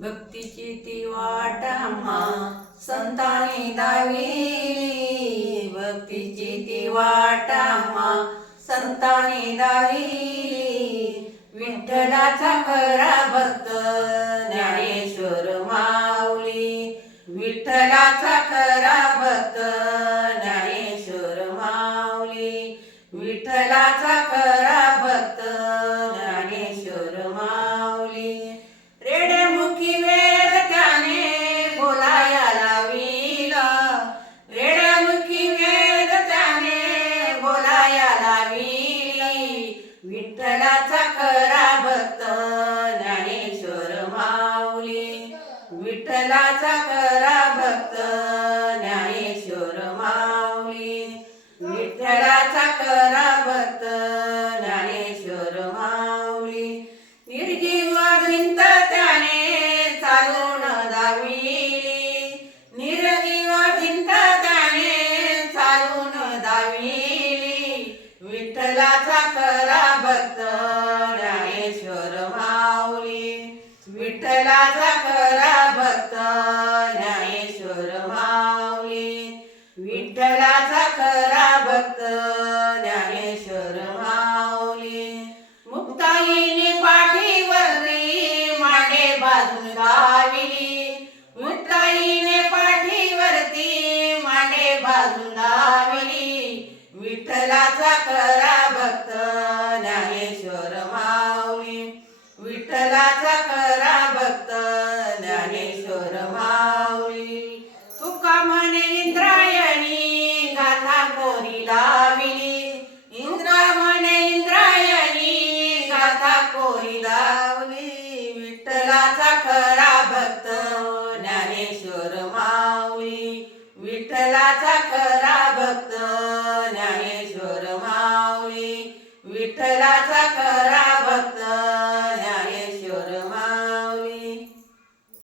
भक्तीची ती वाट आम्हा संतांनी दावी. भक्तीची ती वाट आम्हा संतांनी दावी. विठ्ठलाचा खरा भक्त ज्ञानेश्वर माऊली. विठ्ठलाचा खरा भक्त विठ्ठलाचा खरा भक्त ज्ञानेश्वर माऊली. विठ्ठलाचा खरा भक्त ज्ञानेश्वर माऊली. विठ्ठलाचा खरा भक्त विठ्ठलाचा खरा भक्त ज्ञानेश्वर माऊली. मुक्ताईने पाठीवरती मांडे बाजून दाविली. मुक्ताईने पाठीवरती मांडे बाजून दाविली. विठ्ठलाचा खरा भक्त ज्ञानेश्वर माऊली. विठ्ठलाचा खरा भक्त ज्ञानेश्वर माऊली. विठ्ठलाचा खरा भक्त ज्ञानेश्वर माऊली. विठ्ठलाचा खरा भक्त ज्ञानेश्वर माऊली. विठ्ठलाचा